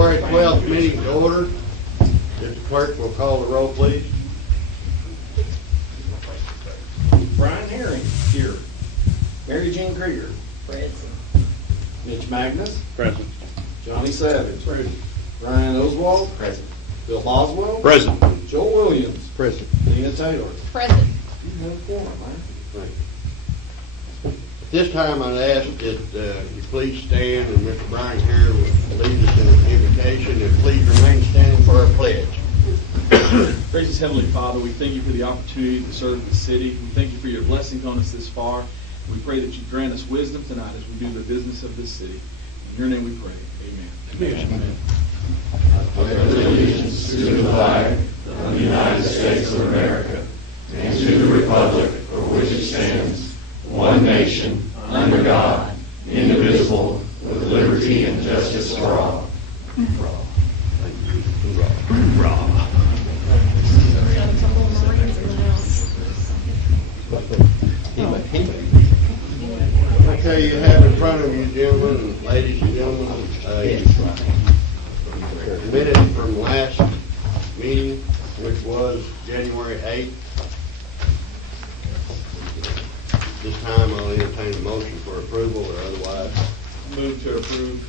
January 12th meeting to order. If the clerk will call the roll, please. Brian Herring, here. Mary Jean Krieger. Present. Mitch Magnus. Present. Johnny Savage. Present. Ryan Oswald. Present. Bill Boswell. Present. Joel Williams. Present. Tina Taylor. Present. You have a quorum, man. Thank you. At this time, I'd ask that you please stand and Mr. Brian Hare will lead us in an invocation, and please remain standing for our pledge. Gracious Heavenly Father, we thank you for the opportunity to serve the city. We thank you for your blessings on us this far. We pray that you grant us wisdom tonight as we do the business of this city. In your name we pray. Amen. Amen. I pledge allegiance to the flag of the United States of America and to the republic for which it stands, one nation, under God, indivisible, with liberty and justice for all. Okay, you have in front of you, gentlemen and ladies and gentlemen, minutes from last meeting, which was January 8th. This time I'll entertain a motion for approval or otherwise. Move to approve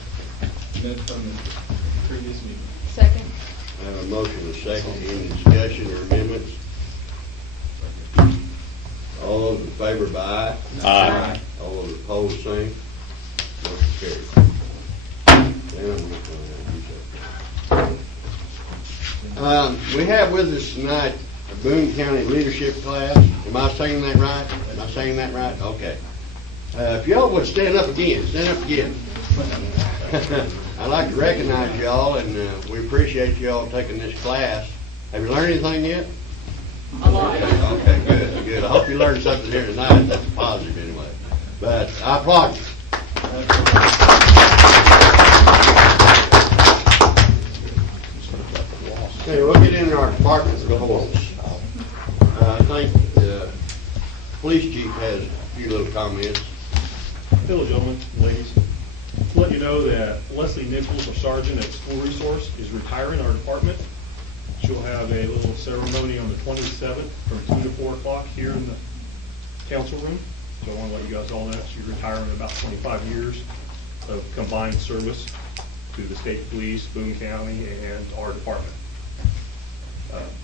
minutes from the previous meeting. Second. I have a motion and a second. Any discussion or amendments? All those in favor by aye? Aye. All those opposed, same. Motion carried. We have with us tonight a Boone County leadership class. Am I saying that right? Am I saying that right? Okay. If y'all would stand up again, I'd like to recognize y'all, and we appreciate y'all taking this class. Have you learned anything yet? A lot. Okay, good. I hope you learned something here tonight. That's positive anyway. But I applaud you. Okay, we'll get into our department reports. I think the police chief has a few little comments. Hello, gentlemen, ladies. To let you know that Leslie Nichols, our sergeant at School Resource, is retiring our department. She'll have a little ceremony on the 27th from 2 to 4 o'clock here in the council room. So I want to let you guys all know that she's retiring about 25 years of combined service to the state police, Boone County, and our department.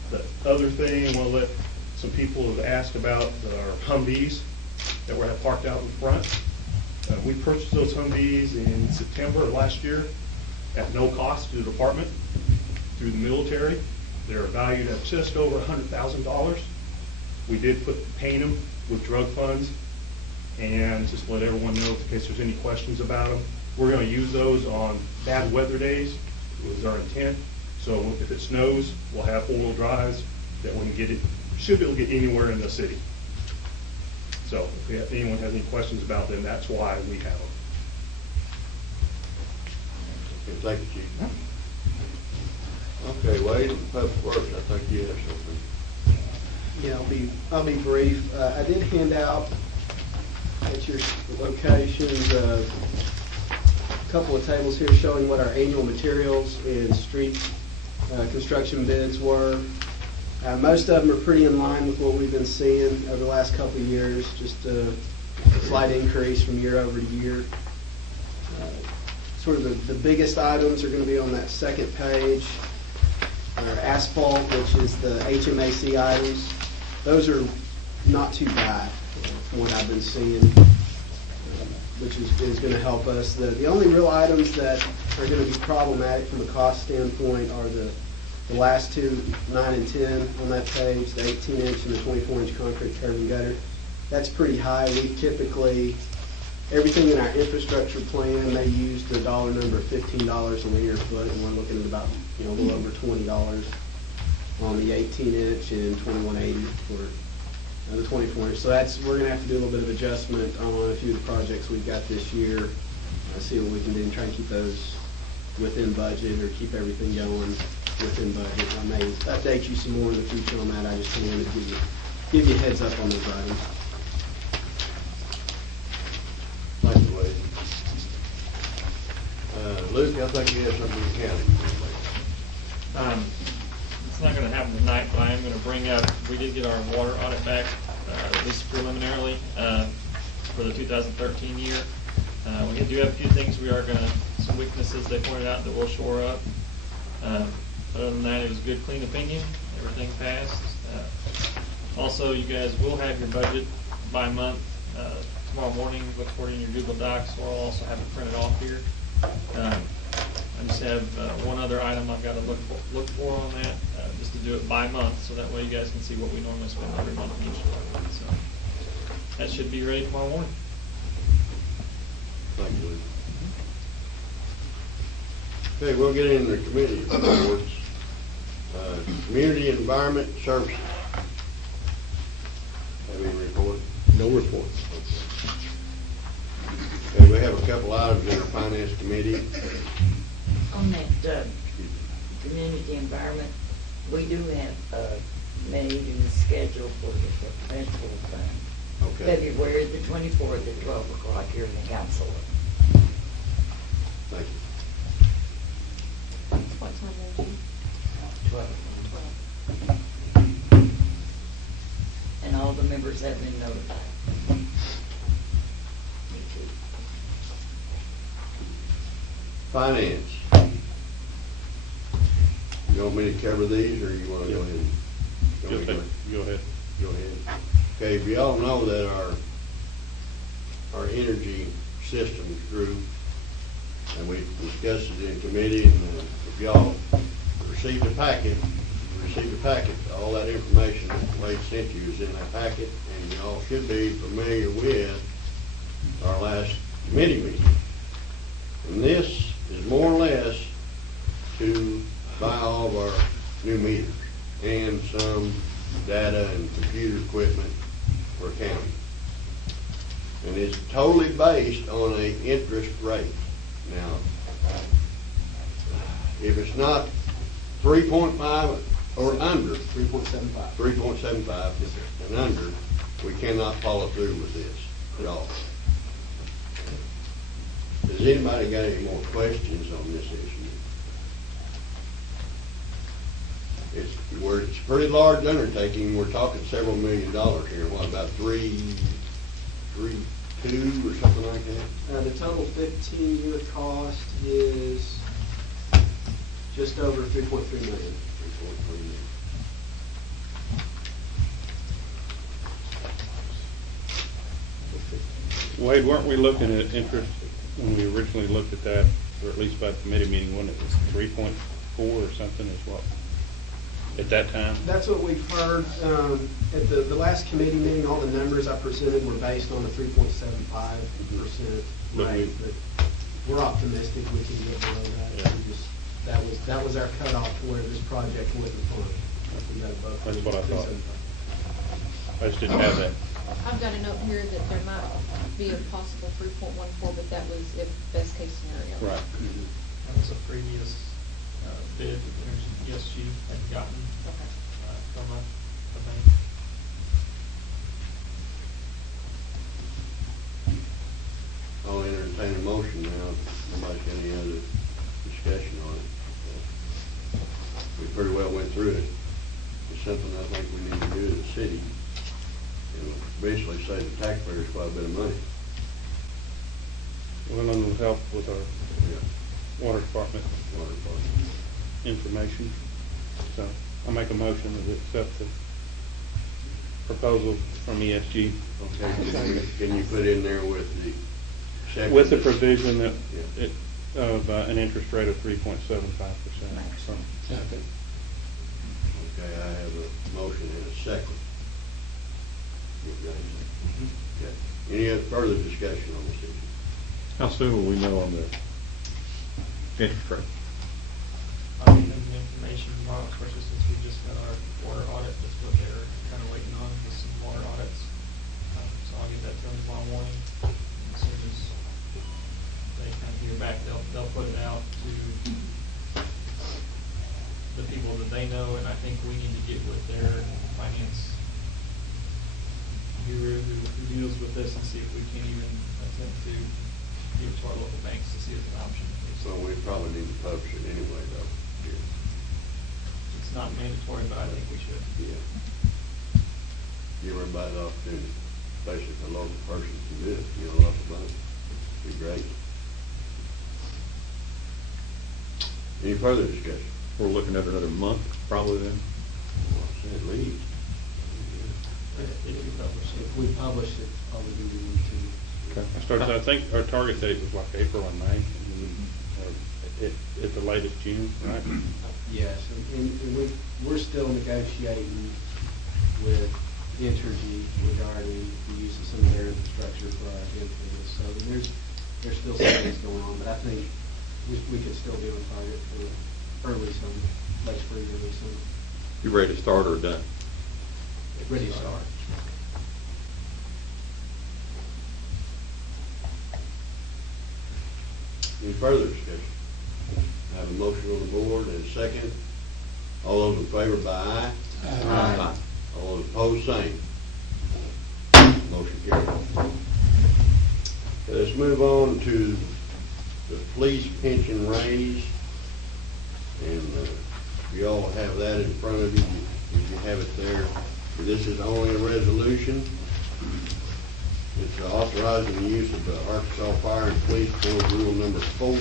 The other thing I want to let some people have asked about our Humvees that were parked out in front. We purchased those Humvees in September of last year at no cost to the department through the military. They're valued at just over $100,000. We did paint them with drug funds, and just let everyone know in case there's any questions about them. We're going to use those on bad weather days, was our intent. So if it snows, we'll have 4-wheel drives that we can get it, should be able to get anywhere in the city. So if anyone has any questions about them, that's why we have them. Okay, thank you, Chief. Okay, Wade, Public Works, I think you have something. Yeah, I'll be brief. I did hand out at your locations a couple of tables here showing what our annual materials and street construction bids were. Most of them are pretty in line with what we've been seeing over the last couple of years, just a slight increase from year over year. Sort of the biggest items are going to be on that second page. Asphalt, which is the HMAC items. Those are not too bad from what I've been seeing, which is going to help us. The only real items that are going to be problematic from a cost standpoint are the last two, 9 and 10 on that page, the 18-inch and the 24-inch concrete curb and gutter. That's pretty high. We typically, everything in our infrastructure plan, they use the dollar number of $15 a linear foot, and we're looking at about a little over $20 on the 18-inch and $21.80 for the 24-inch. So we're going to have to do a little bit of adjustment on a few of the projects we've got this year. See what we can do and try and keep those within budget or keep everything going within budget. I may update you some more in the future on that. I just wanted to give you a heads up on those items. Thank you, Wade. Luke, I think you have something in the county. It's not gonna happen tonight, but I am gonna bring up, we did get our water audit back, at least preliminarily, for the 2013 year. We do have a few things we are gonna, some weaknesses they pointed out that we'll shore up. Other than that, it was a good, clean opinion, everything passed. Also, you guys will have your budget by month, tomorrow morning, look for it in your Google Docs, or I'll also have it printed off here. I just have one other item I've got to look for on that, just to do it by month, so that way you guys can see what we normally spend every month in each department. So that should be ready tomorrow morning. Thank you, Luke. Okay, we'll get into the committee reports. Community Environment Services. Have any report? No reports. Okay, we have a couple items in our finance committee. On that, community environment, we do have a meeting scheduled for the festival thing. Okay, February the 24th at 12 o'clock here in the council. thank you. What time is it? 12. And all the members have been notified. Finance. You want me to cover these, or you want to go ahead? Go ahead. Go ahead. Okay, if y'all know that our energy systems group, and we discussed it in committee, and if y'all received a packet, all that information that Wade sent you is in that packet, and y'all should be familiar with our last committee meeting. And this is more or less to buy all of our new meters and some data and computer equipment for county. And it's totally based on an interest rate. Now, if it's not 3.5 or under, 3.75. 3.75 and under, we cannot follow through with this at all. Has anybody got any more questions on this issue? It's a pretty large undertaking. We're talking several $1 million here. What, about 3.2 or something like that? The total 15-year cost is just over 3.3 million. 3.3 million. Wade, weren't we looking at interest when we originally looked at that, or at least by the committee meeting, when it was 3.4 or something is what, at that time? That's what we've heard. At the last committee meeting, all the numbers I presented were based on a 3.75% But rate. But we're optimistic we can get below that. Yeah. That was our cutoff to where this project wouldn't fund. We got above That's what I thought. 3.75. I just didn't have that. I've got a note here that there might be a possible 3.14, but that was if best case scenario. Right. That was a previous bid that ESG had gotten from a bank. I'll entertain a motion now. If nobody's got any other discussion on it. We pretty well went through it. It's something I think we need to do as a city. And eventually save the taxpayers quite a bit of money. Well, and it'll help with our Yeah, water department water department. information. So I make a motion to accept the proposal from ESG. Okay, can you put in there with the second? With the provision that Yeah. it, of an interest rate of 3.75%. Okay, I have a motion and a second. Okay. Any other further discussion on this issue? How soon will we know on the interest rate? I'll give them the information tomorrow, especially since we just got our water audit, that's what they're kind of waiting on, is some water audits. So I'll get that to them tomorrow morning. As soon as they kind of hear back, they'll put it out to the people that they know, and I think we need to get with their finance guru who deals with this and see if we can even attempt to give it to our local banks to see if it's an option. Well, we probably need to publish it anyway, though. It's not mandatory, but I think we should. Yeah. Give everybody the opportunity, especially if a local person can do it, lots of money. Be great. Any further discussion? We're looking at another month, probably then. Well, I said leave. If we publish it, probably we need to. Okay. I think our target date was like April and May, at the latest June, right? Yes, and we're still negotiating with Entergy regarding the use of some of their infrastructure for our infill. So there's still some things going on, but I think we could still be on target for early summer, late spring, early summer. You ready to start or done? Ready to start. Any further discussion? I have a motion on the board and a second. All those in favor by aye? Aye. All those opposed, same. Motion carried. Let's move on to the police pension raise. And you all have that in front of you. If you have it there. This is only a resolution. It's authorizing the use of the Arkansas Fire and Police Code Rule Number 4.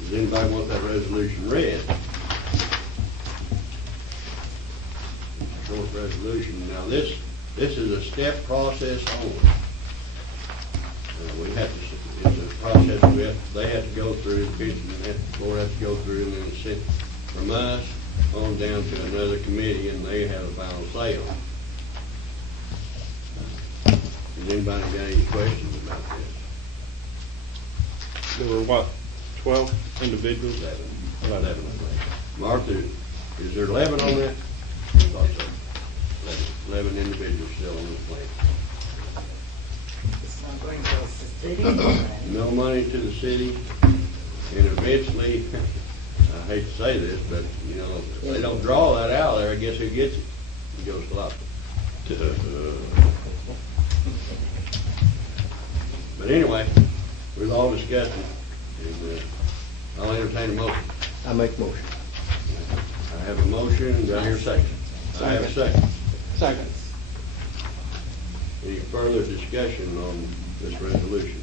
Does anybody want that resolution read? It's a short resolution. Now this is a step process only. We have to, it's a process they have to go through, the board has to go through, and then it's sent from us on down to another committee, and they have a final say on it. Has anybody got any questions about this? There were what, 12 individuals? 11. Martha, is there 11 on that? I thought so. 11 individuals still on the plan. It's not going to cost the city. No money to the city, and eventually, I hate to say this, but, if they don't draw that out there, I guess who gets it? It goes to Lofton. But anyway, we've all discussed it, and I'll entertain a motion. I make motion. I have a motion, do I hear a second? I have a second. Second. Any further discussion on this resolution?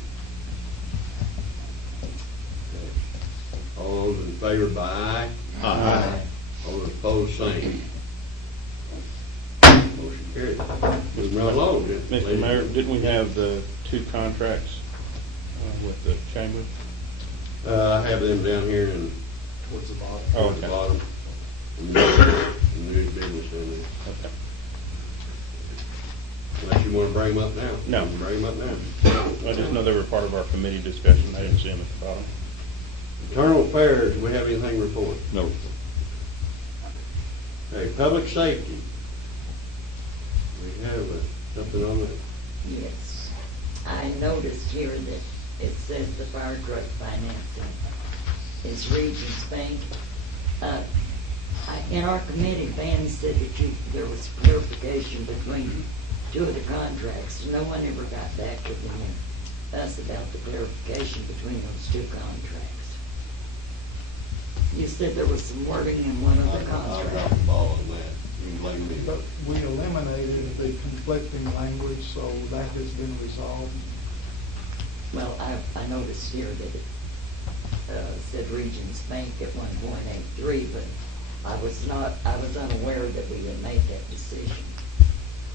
All those in favor by aye? Aye. All those opposed, same. Motion carried. Moving right along, Mr. Mayor, didn't we have the 2 contracts with the chamber? I have them down here and Towards the bottom. towards the bottom. And new business in there. Okay. Unless you want to bring them up now. No. You can bring them up now. I just know they were part of our committee discussion. I didn't see them at the bottom. Internal affairs, do we have anything to report? No. Okay, public safety. We have something on that. Yes. I noticed here that it says the fire truck financing is Regions Bank. In our committee, Van said that there was clarification between 2 of the contracts. No one ever got back to us about the clarification between those 2 contracts. You said there was some wording in one of the I'll drop contracts. the ball on that. You can blame me. But we eliminated the conflicting language, so that has been resolved. Well, I noticed here that it said Regions Bank at 1.83, but I was unaware that we had made that decision.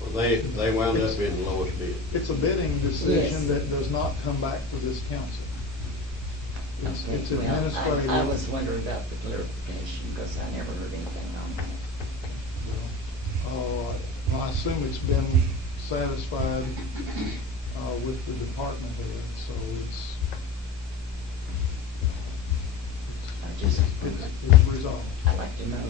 Well, they wound up being the lowest bid. It's a bidding decision Yes. that does not come back to this council. It's Well, administrative. I was wondering about the clarification, because I never heard anything on that. I assume it's been satisfied with the department head, so it's resolved. I'd like to know.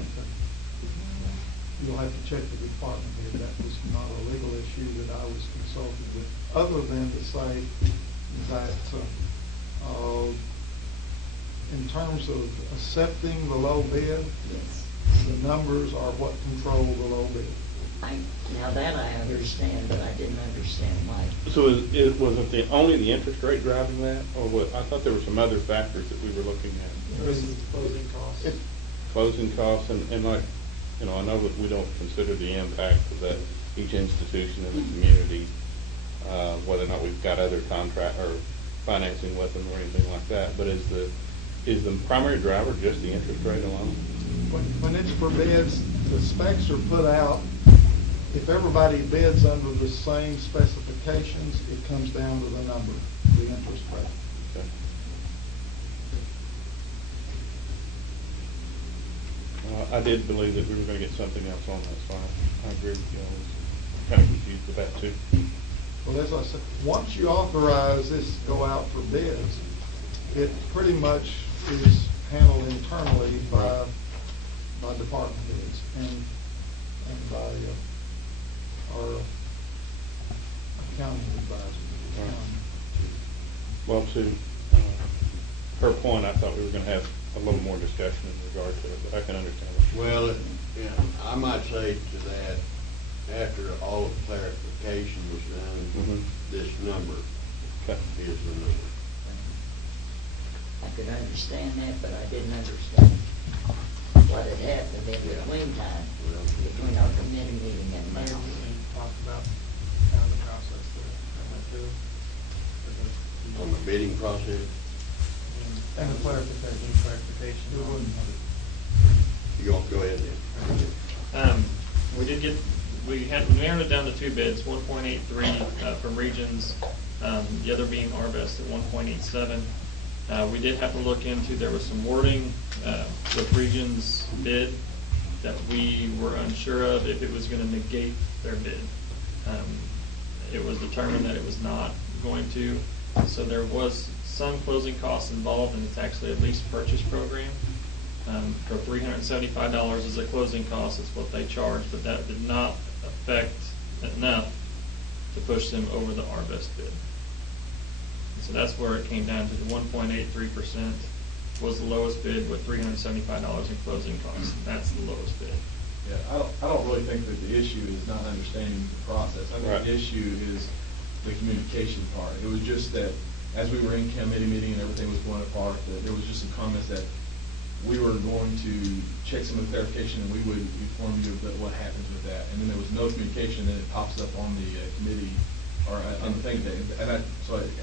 You'll have to check the department head. That was not a legal issue that I was consulted with, other than to say that in terms of accepting the low bid, Yes. the numbers are what control the low bid. Now that I understand, but I didn't understand why. So was it only the interest rate driving that, or what? I thought there were some other factors that we were looking at. Closing costs. Closing costs and like, you know, I know that we don't consider the impact of that each institution in the community, whether or not we've got other contract or financing with them or anything like that. But is the primary driver just the interest rate alone? When it's for bids, the specs are put out. If everybody bids under the same specifications, it comes down to the number, the interest rate. Okay. I did believe that we were going to get something else on that, so I agree with you. I was kind of confused with that too. Well, as I said, once you authorize this to go out for bids, it pretty much is handled internally by department heads and by our accounting advisor. Right. Well, to her point, I thought we were going to have a little more discussion in regard to it, but I can understand it. Well, yeah, I might say to that, after all of the clarification was done, this number Okay. is the number. I could understand that, but I didn't understand what had happened in between time, between our committee meeting and now. Talked about how the process went through. On the bidding process, And the clarification. you go ahead then. We narrowed it down to two bids, 1.83 from Regions, the other being Arvest at 1.87. We did have to look into, there was some wording with Regions' bid that we were unsure of if it was going to negate their bid. It was determined that it was not going to, so there was some closing costs involved, and it's actually a lease purchase program. For $375 as a closing cost, that's what they charged, but that did not affect enough to push them over the Arvest bid. And so that's where it came down to. The 1.83% was the lowest bid with $375 in closing costs. That's the lowest bid. Yeah, I don't really think that the issue is not understanding the process. I think Right. the issue is the communication part. It was just that as we were in committee meeting and everything was going apart, that there was just some comments that we were going to check some of the clarification and we would inform you of what happens with that. And then there was no communication, then it pops up on the committee or on the thing. And I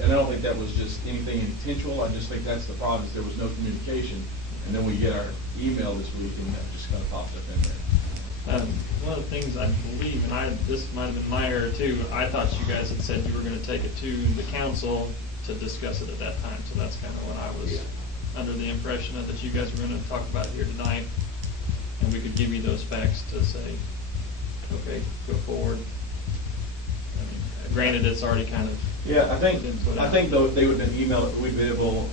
don't think that was just anything intentional. I just think that's the problem, is there was no communication. And then we get our email this week and that just kind of popped up in there. One of the things I believe, and this might have been my error too, I thought you guys had said you were going to take it to the council to discuss it at that time. So that's kind of what I was under the impression of, that you guys were going to talk about here tonight, and we could give you those facts to say, okay, go forward. I mean, granted, it's already kind of Yeah, I think been put out. though if they would have emailed it, we'd be able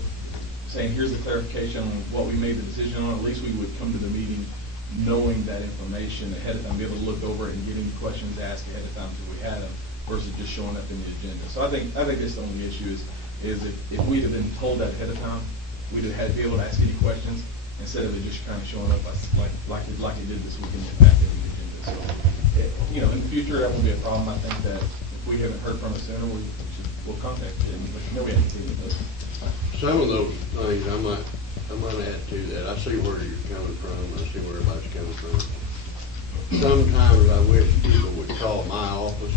saying, here's the clarification on what we made the decision on. At least we would come to the meeting knowing that information ahead of time, be able to look over it and get any questions asked ahead of time if we had them, versus just showing up in the agenda. So I think that's the only issue is if we'd have been told that ahead of time, we'd have had to be able to ask any questions instead of it just kind of showing up like it did this week in the packet of the agenda. So, in the future, that won't be a problem. I think that if we haven't heard from it sooner, we'll contact you. But we haven't seen it. Some of those things I might add to that. I see where you're coming from. I see where everybody's coming from. Sometimes I wish people would call my office.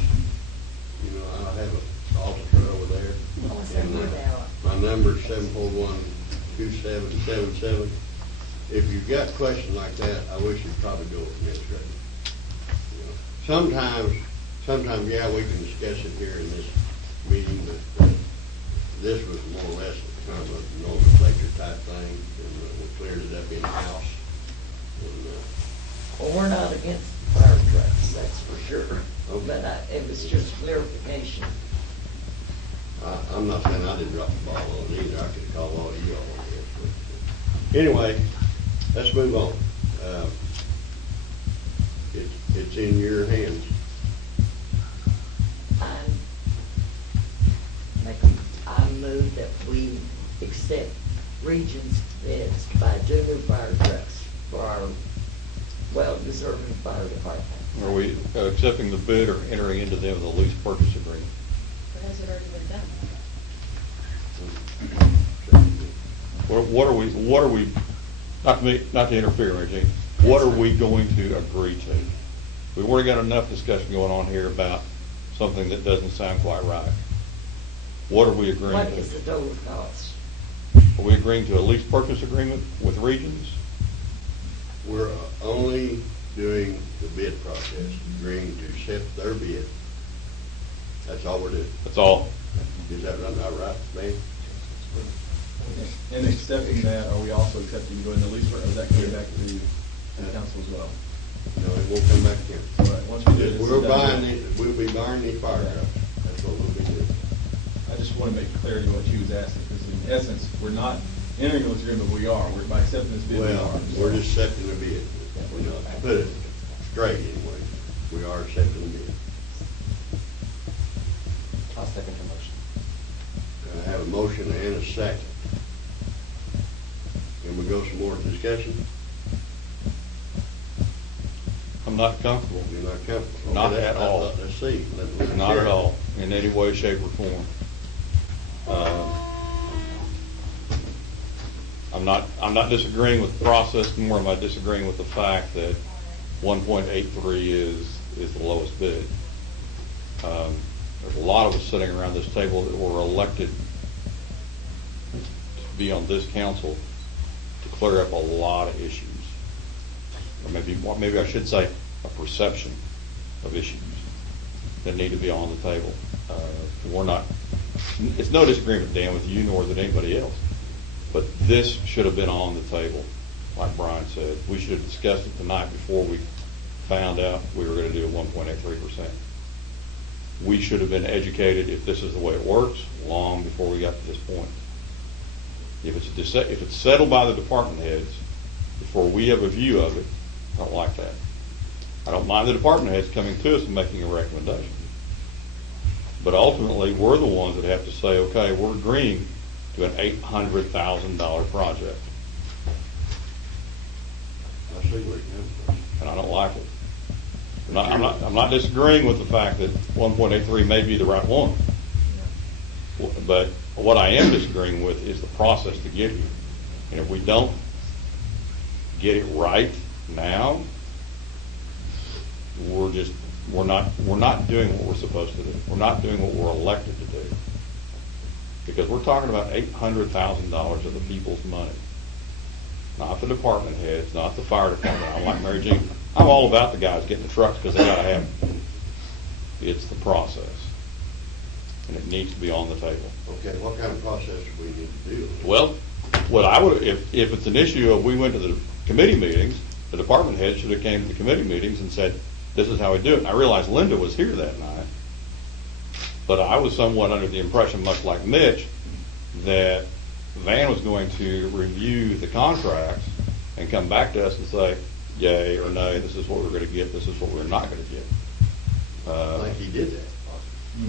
I have an officer over there. And my number is 741-2777. If you've got questions like that, I wish you'd probably go with administrator. Sometimes, yeah, we can discuss it here in this meeting, but this was more or less kind of a nomenclature type thing, and we cleared it up in-house. Well, we're not against fire trucks, that's for sure. Okay. But it was just clarification. I'm not saying I didn't drop the ball on it either. I could call all of you all on this. But anyway, let's move on. It's in your hands. I move that we accept Regions bids to buy 2 new fire trucks for our well-deserving fire department. Are we accepting the bid or entering into them with a lease purchase agreement? Or has it already been done? What are we, not to interfere, Mary Jean, what are we going to agree to? We've already got enough discussion going on here about something that doesn't sound quite right. What are we agreeing to? What is the total cost? Are we agreeing to a lease purchase agreement with Regions? We're only doing the bid process, agreeing to accept their bid. That's all we're doing. That's all. Is that not right, man? And accepting that, are we also accepting going to lease, or is that coming back to the council as well? No, it won't come back here. All right, once we do this, We'll it's be buying these fire trucks. That's what we'll be doing. I just want to make clarity what you was asking, because in essence, we're not entering this agreement, we are. We're by accepting this bid, we Well, are. we're just accepting the bid. You know, to put it straight anyway, we are accepting the bid. I'll second the motion. I have a motion and a second. Can we go some more discussion? I'm not comfortable. You're not comfortable? Not Okay, at all. Let's see. Let's Not hear at it. all, in any way, shape, or form. I'm not disagreeing with the process, nor am I disagreeing with the fact that 1.83 is the lowest bid. There's a lot of us sitting around this table that were elected to be on this council to clear up a lot of issues. Or maybe I should say a perception of issues that need to be on the table. It's no disagreement, Dan, with you nor with anybody else. But this should have been on the table, like Brian said. We should have discussed it tonight before we found out we were going to do a 1.83%. We should have been educated, if this is the way it works, long before we got to this point. If it's settled by the department heads before we have a view of it, I don't like that. I don't mind the department heads coming to us and making a recommendation. But ultimately, we're the ones that have to say, okay, we're agreeing to an $800,000 project. I see where you're coming from. And I don't like it. I'm not disagreeing with the fact that 1.83 may be the right one. But what I am disagreeing with is the process to get here. And if we don't get it right now, we're not doing what we're supposed to do. We're not doing what we're elected to do. Because we're talking about $800,000 of the people's money. Not the department heads, not the fire department. I'm like Mary Jean. I'm all about the guys getting the trucks because they gotta have them. It's the process. And it needs to be on the table. Okay, what kind of process do we need to do? Well, what I would, if it's an issue of we went to the committee meetings, the department head should have came to the committee meetings and said, this is how we do it. And I realized Linda was here that night. But I was somewhat under the impression, much like Mitch, that Van was going to review the contracts and come back to us and say, yay or nay, this is what we're going to get, this is what we're not going to get. I think he did that.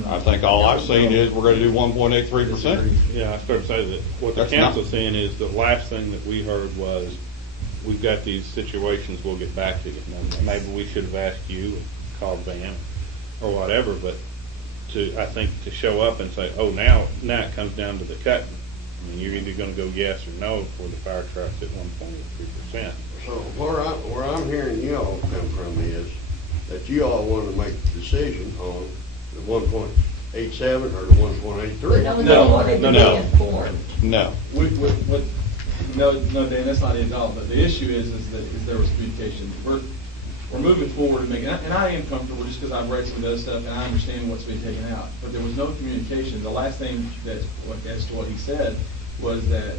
I think all I've seen is we're going to do 1.83%. Yeah, I was going to say that what the That's council's saying is the last thing that we heard was, we've got these situations, we'll get back to you. Now, maybe we should have asked you, and called Van, or whatever, but I think to show up and say, oh, now it comes down to the cutting. I mean, you're either going to go yes or no for the fire trucks at 1.83%. So where I'm hearing you all come from is that you all want to make the decision on the 1.87 or the 1.83. No, they No, wanted to no. be informed. No. No, Dan, that's not it at all. But the issue is that there was communication. We're moving forward and and I am comfortable just because I've read some of those stuff and I understand what's been taken out. But there was no communication. The last thing as to what he said was that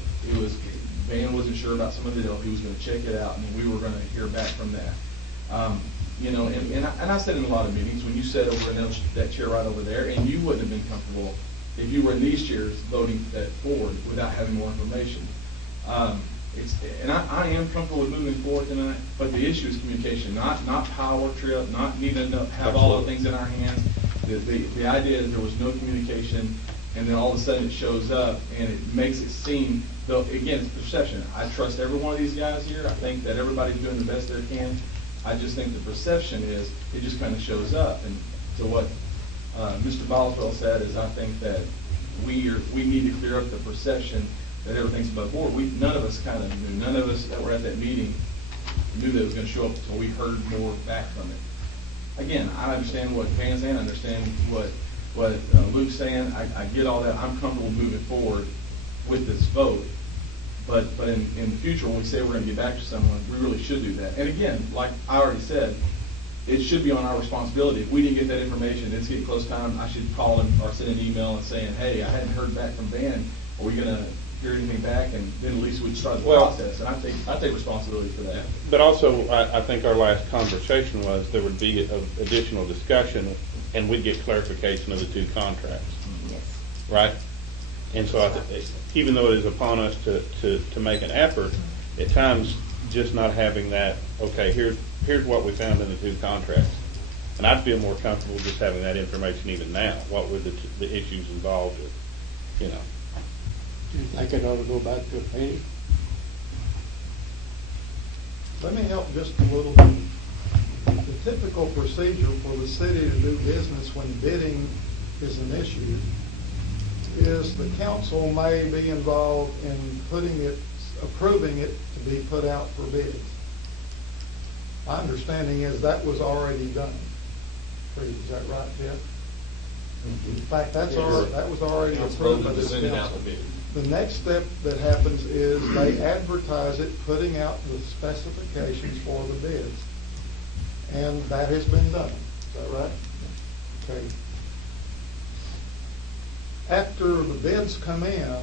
Van wasn't sure about some of the deal. He was going to check it out and we were going to hear back from that. And I said in a lot of meetings, when you sat over in that chair right over there, and you wouldn't have been comfortable if you were in these chairs voting that forward without having more information. I am comfortable with moving forward tonight, but the issue is communication, not power trip, not needing to have all the things in our hands. The idea is there was no communication, and then all of a sudden it shows up, and it makes it seem, though, again, it's perception. I trust every one of these guys here. I think that everybody's doing the best they can. I just think the perception is, it just kind of shows up. And so what Mr. Boswell said is, I think that we need to clear up the perception that everything's above board. None of us kind of knew. None of us that were at that meeting knew that it was going to show up until we heard more back from it. Again, I understand what Van's saying. I understand what Luke's saying. I get all that. I'm comfortable moving forward with this vote. But in the future, when we say we're going to get back to someone, we really should do that. And again, like I already said, it should be on our responsibility. If we didn't get that information, it's getting close time, I should call him or send an email and saying, hey, I hadn't heard back from Van. Are we going to hear anything back? And then at least we'd start the process. And I take responsibility for that. But also, I think our last conversation was there would be additional discussion, and we'd get clarification of the two contracts. Yes. Right? And so even though it is upon us to make an effort, at times just not having that, okay, here's what we found in the two contracts. And I'd feel more comfortable just having that information even now. What were the issues involved with, you know? Do you think it ought to go back to a penny? Let me help just a little bit. The typical procedure for the city to do business when bidding is an issue is the council may be involved in approving it to be put out for bids. My understanding is that was already done. Is that right, Jeff? In fact, that was already approved by this council. The next step that happens is they advertise it, putting out the specifications for the bids. And that has been done. Is that right? Okay. After the bids come in,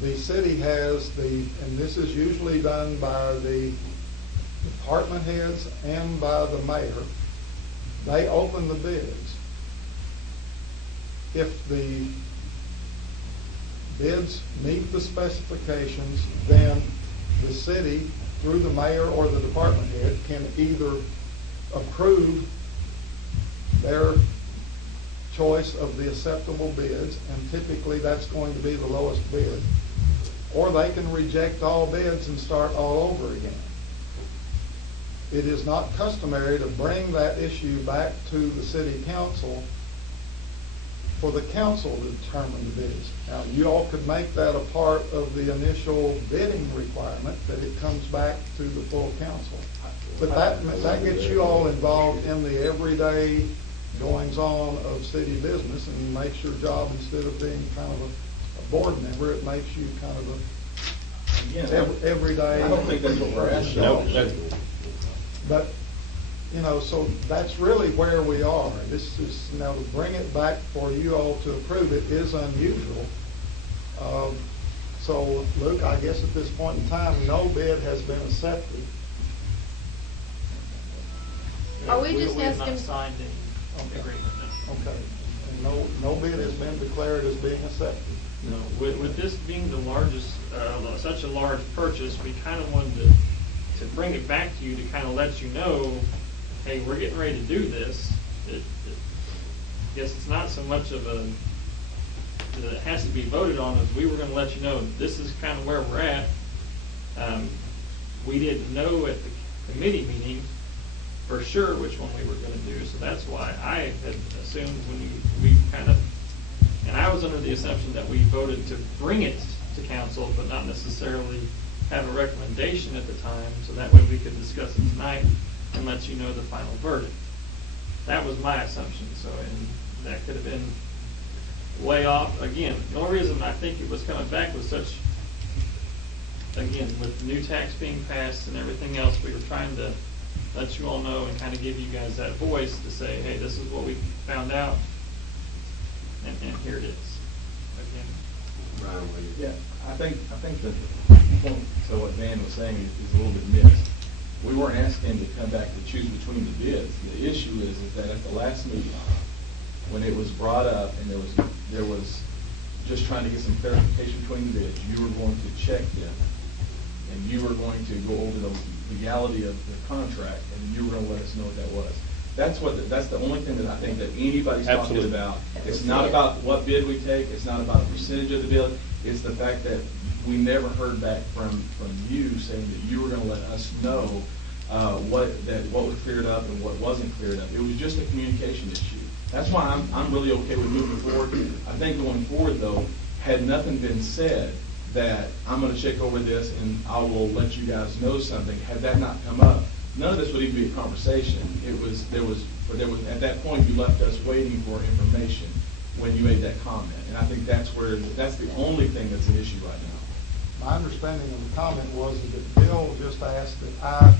the city has and this is usually done by the department heads and by the mayor, they open the bids. If the bids meet the specifications, then the city, through the mayor or the department head, can either approve their choice of the acceptable bids, and typically that's going to be the lowest bid, or they can reject all bids and start all over again. It is not customary to bring that issue back to the city council for the council to determine the bids. Now, you all could make that a part of the initial bidding requirement, that it comes back to the full council. But that gets you all involved in the everyday goings-on of city business, and makes your job, instead of being kind of a board member, it makes you kind of a everyday. I don't think that's what we're asking. No, but, so that's really where we are. This is, to bring it back for you all to approve it is unusual. So, Luke, I guess at this point in time, no bid has been accepted. Are we just have asking? not signed any agreement, no. Okay. And no bid has been declared as being accepted. No, with this being the largest, such a large purchase, we kind of wanted to bring it back to you to kind of let you know, hey, we're getting ready to do this. I guess it's not so much of that it has to be voted on, as we were going to let you know this is kind of where we're at. We didn't know at the committee meeting for sure which one we were going to do, so that's why I had assumed we kind of, and I was under the assumption that we voted to bring it to council, but not necessarily have a recommendation at the time, so that way we could discuss it tonight and let you know the final verdict. That was my assumption, and that could have been way off. Again, the only reason I think it was coming back was such, again, with the new tax being passed and everything else, we were trying to let you all know and kind of give you guys that voice to say, hey, this is what we found out, and here it is. Again. Yeah, I think that so what Dan was saying is a little bit mixed. We weren't asking him to come back to choose between the bids. The issue is that at the last meeting, when it was brought up and there was just trying to get some clarification between the bids, you were going to check them, and you were going to go over the legality of the contract, and you were going to let us know what that was. That's the only thing that I think that anybody's talking about. It's not about what bid we take. It's not about a percentage of the bid. It's the fact that we never heard back from you saying that you were going to let us know what was cleared up and what wasn't cleared up. It was just a communication issue. That's why I'm really okay with moving forward. I think going forward, though, had nothing been said that I'm going to check over this and I will let you guys know something, had that not come up, none of this would even be a conversation. There was at that point you left us waiting for information when you made that comment, and I think that's the only thing that's an issue right now. My understanding of the comment was that Bill just asked that I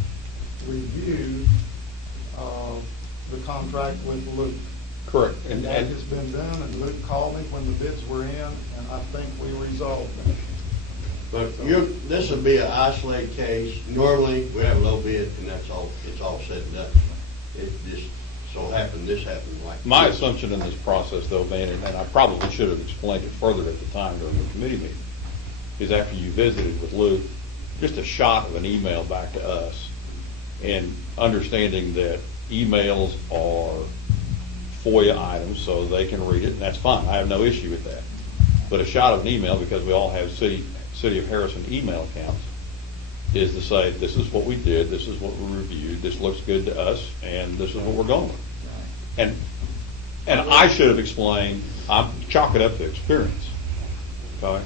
review the contract with Luke. Correct. And that has been done, and Luke called me when the bids were in, and I think we resolved it. But this would be an isolated case. Normally, we have a low bid, and that's all, it's all said and done. It just so happened, this happened like. My assumption in this process, though, Van, and I probably should have explained it further at the time during the committee meeting, is after you visited with Luke, just a shot of an email back to us, and understanding that emails are FOIA items, so they can read it, and that's fine. I have no issue with that. But a shot of an email, because we all have City of Harrison email accounts, is to say, this is what we did, this is what we reviewed, this looks good to us, and this is what we're going with. And I should have explained, I'm chalk it up to experience. Okay?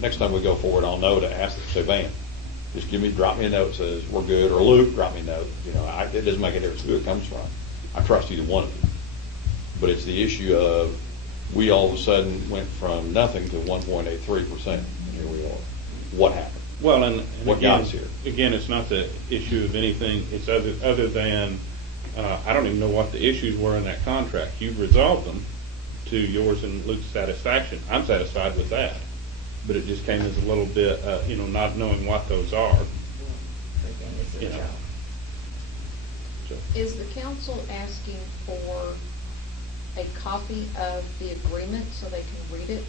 Next time we go forward, I'll know to ask, say, Van, just drop me a note that says we're good, or Luke, drop me a note. It doesn't make a difference who it comes from. I trust either one of you. But it's the issue of, we all of a sudden went from nothing to 1.83%, and here we are. What happened? Well, and What again, got us here? Again, it's not the issue of anything, it's other than, I don't even know what the issues were in that contract. You've resolved them to yours and Luke's satisfaction. I'm satisfied with that. But it just came as a little bit, not knowing what those are. You know. So, Is the council asking for a copy of the agreement so they can read it,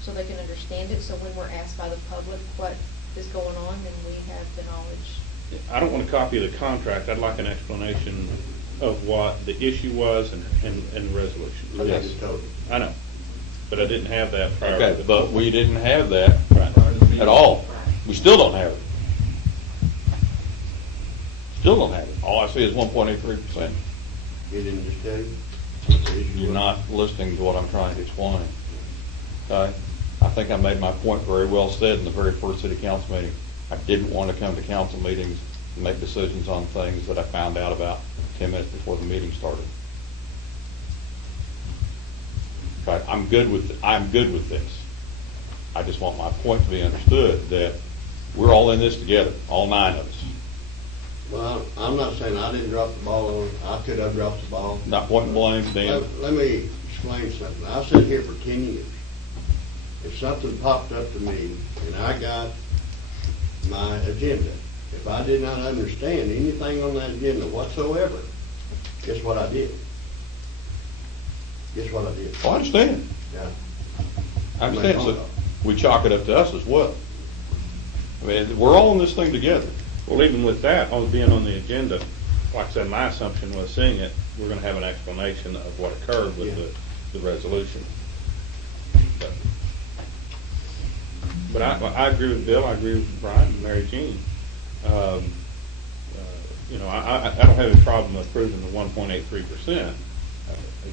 so they can understand it, so when we're asked by the public what is going on, then we have the knowledge? I don't want a copy of the contract. I'd like an explanation of what the issue was and the resolution. Yes. I know, but I didn't have that prior to Okay, the but we didn't have that at all. We still don't have it. Still don't have it. All I see is 1.83%. You didn't just tell you? You're not listening to what I'm trying to explain. Okay? I think I made my point very well said in the very first city council meeting. I didn't want to come to council meetings and make decisions on things that I found out about 10 minutes before the meeting started. Okay? I'm good with this. I just want my point to be understood that we're all in this together, all 9 of us. Well, I'm not saying I didn't drop the ball on it. I could have dropped the ball. Not pointing blame, Dan. Let me explain something. I've sat here for 10 years. If something popped up to me and I got my agenda, if I did not understand anything on that agenda whatsoever, guess what I did? Guess what I did? Oh, I understand. Yeah. I understand. So we chalk it up to us as well. I mean, we're all in this thing together. Well, even with that, on being on the agenda, like I said, my assumption was seeing it, we're going to have an explanation of what occurred with the resolution. But I agree with Bill, I agree with Brian and Mary Jean. I don't have a problem approving the 1.83%.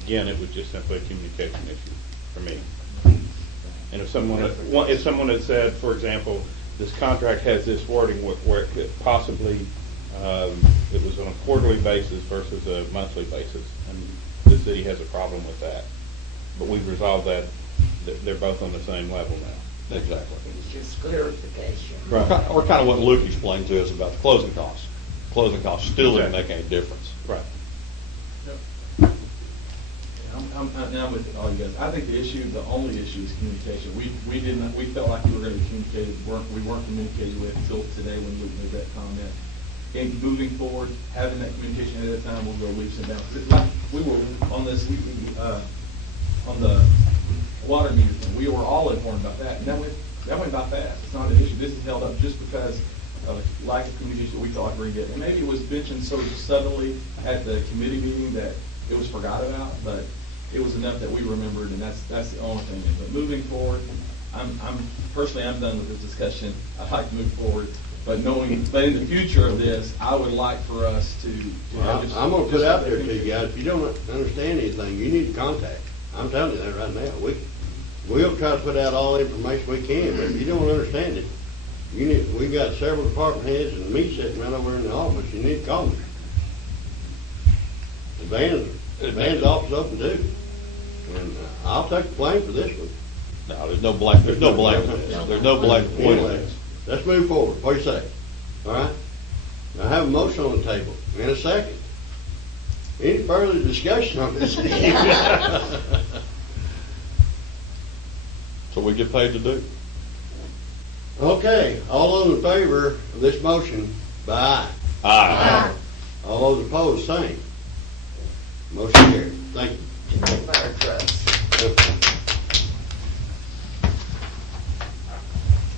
Again, it was just simply a communication issue for me. And if someone had said, for example, this contract has this wording where it could possibly, it was on a quarterly basis versus a monthly basis, and the city has a problem with that. But we've resolved that, they're both on the same level now. Exactly. It's just clarification. Right. Or kind of what Luke explained to us about the closing costs. Closing costs still didn't make any difference. Right. I'm with all you guys. I think the only issue is communication. We felt like we were going to be communicated, we weren't communicated with until today when Luke made that comment. And moving forward, having that communication ahead of time, we'll go leaps and bounds. It's like we were on this, on the water meter thing, we were all informed about that, and that went by fast. It's not an issue. This is held up just because of lack of communication that we thought we were getting. And maybe it was mentioned so subtly at the committee meeting that it was forgot about, but it was enough that we remembered, and that's the only thing. But moving forward, I'm personally done with this discussion. I'd like to move forward But but in the future of this, I would like for us to have just. I'm gonna put out there to you guys, if you don't understand anything, you need to contact. I'm telling you that right now. We'll try to put out all the information we can, but if you don't understand it, we got several department heads and me sitting right over in the office, you need to call me. The van's office open too. And I'll take the blame for this one. No, there's no blame, there's no blame. There's no blame. Anyway, let's move forward. What do you say? All right? I have a motion on the table in a second. Any further discussion on this? So we get paid to do. Okay, all those in favor of this motion, by aye. Aye. All those opposed, same. Motion carried. Thank you.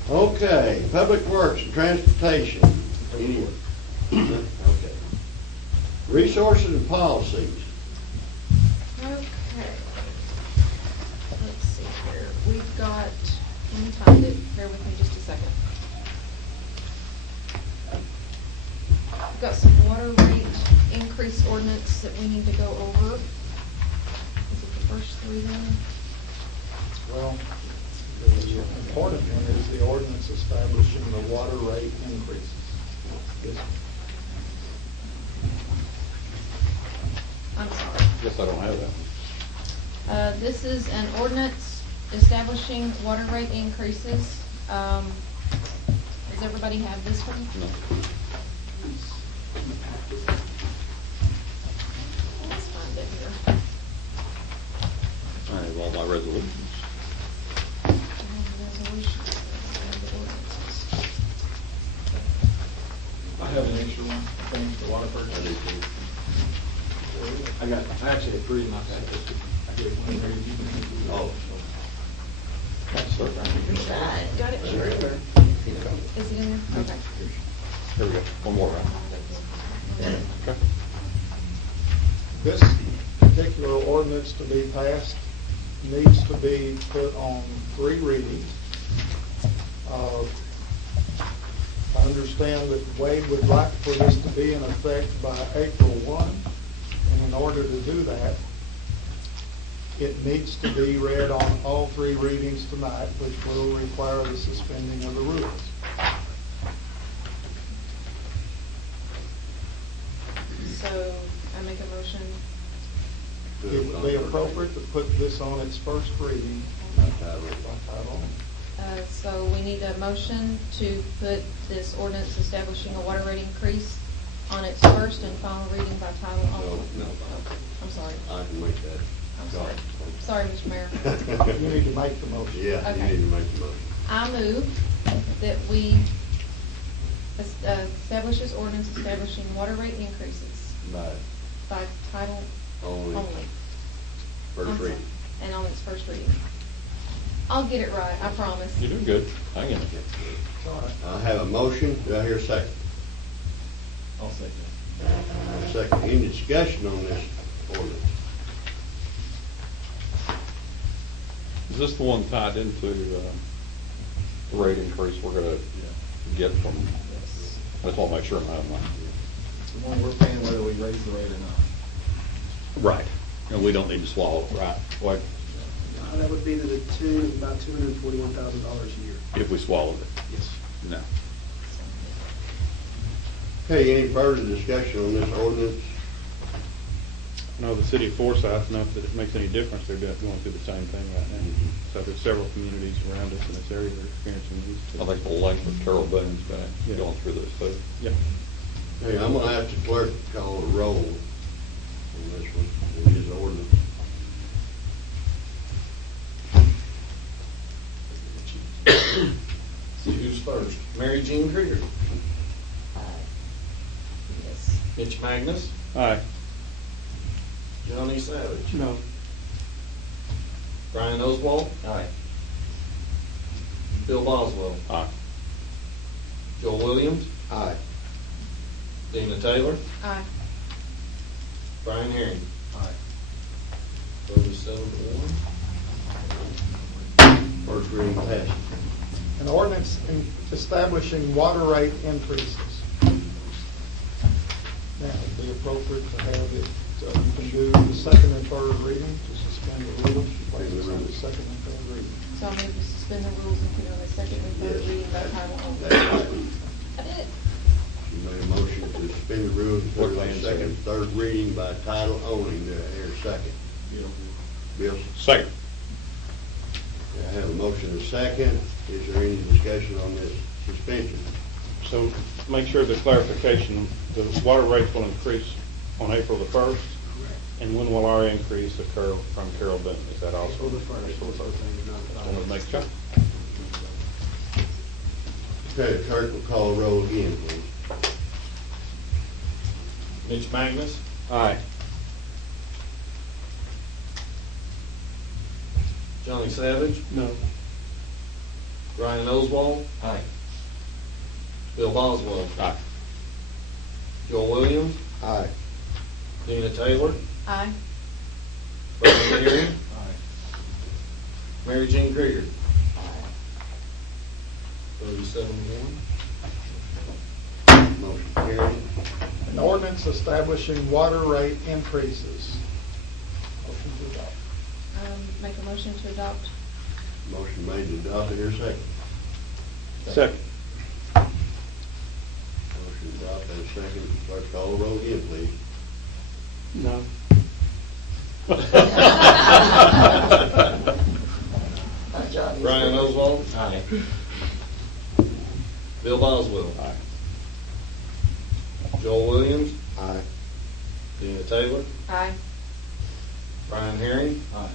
Okay, Public Works and Transportation. Anyway. Okay. Resources and policies. Okay. Let's see here. We've got, let me find it. Bear with me just a second. We've got some water rate increase ordinance that we need to go over. Is it the first three then? Well, the important one is the ordinance establishing the water rate increases. Yes. I'm sorry. Guess I don't have that. This is an ordinance establishing water rate increases. Does everybody have this one? No. Let's find it here. I have all my resolutions. I have the resolutions. I have the ordinances. I have an extra one, I think, for water purchase. I actually had three in my package. I gave one here. Oh. Got it? Sure. Is it in there? Okay. Here we go. One more round. Okay. This particular ordinance to be passed needs to be put on 3 readings. I understand that Wade would like for this to be in effect by April 1, and in order to do that, it needs to be read on all 3 readings tonight, which will require the suspending of the rules. So I make a motion. It would be appropriate to put this on its first reading by title only. So we need a motion to put this ordinance establishing a water rate increase on its first and final reading by title only. No. Okay. I'm sorry. I can make that. I'm sorry. Sorry, Mr. Mayor. You need to make the motion. Yeah, you Okay. need to make the motion. I move that we establish this ordinance establishing water rate increases by title Only. only. First I'm sorry. reading. And on its first reading. I'll get it right, I promise. You're doing good. Hang in. I have a motion. Do I hear a second? I'll second Second. Any discussion on this ordinance? Is this the one tied into the rate increase we're gonna get from? I just want to make sure I'm out of line. It's the one we're paying whether we raise the rate or not. Right. And we don't need to swallow it, right? Like, That would be to the tune of about $241,000 a year. if we swallowed it? Yes. No. Okay, any further discussion on this ordinance? No, the city of Forsyth, not that it makes any difference, they're going through the same thing right now. So there's several communities around us in this area that are experiencing these. I think the length of Carol Boone's been going through this, so. Yeah. Hey, I'm gonna have to clerk call a roll on this one, in his ordinance. See who's first. Mary Jean Krieger. Yes. Mitch Magnus. Aye. Johnny Savage. No. Brian Oswald. Aye. Bill Boswell. Aye. Joel Williams. Aye. Dina Taylor. Aye. Brian Herring. Aye. Vote is 7-1. First reading passed. And An ordinance establishing water rate increases. Now, it'd be appropriate to have it, so you can do the second and third reading, to suspend the rules, place it on the second and third reading. So I'll move to suspend the rules and put it on the second and third Yes. reading by title only. That's right. I did it. You made a motion to suspend the rules and put it on second, third reading by title only. Do I hear a second? Bill? Second. I have a motion and a second. Is there any discussion on this suspension? So make sure the clarification, the water rates will increase on April the 1st? And when will our increase occur from Carroll Benton? Is that also? April the 1st. April the 1st. I want to make sure. Okay, clerk will call the roll again, please. Mitch Magnus, Aye. Johnny Savage, No. Ryan Oswald, Aye. Bill Boswell, Aye. Joel Williams, Aye. Dina Taylor, Aye. Brian Leary, Mary Jean Krieger. 37-1. Motion carried. An ordinance establishing water rate increases. Motion to adopt. Make a motion to adopt. Motion made to adopt. Is there a second? Second. Motion to adopt and a second. Clerk call the roll again, please. No. Johnny's Ryan first. Oswald, Aye. Bill Boswell, Aye. Joel Williams, Aye. Dina Taylor, Aye. Brian Herring, Aye.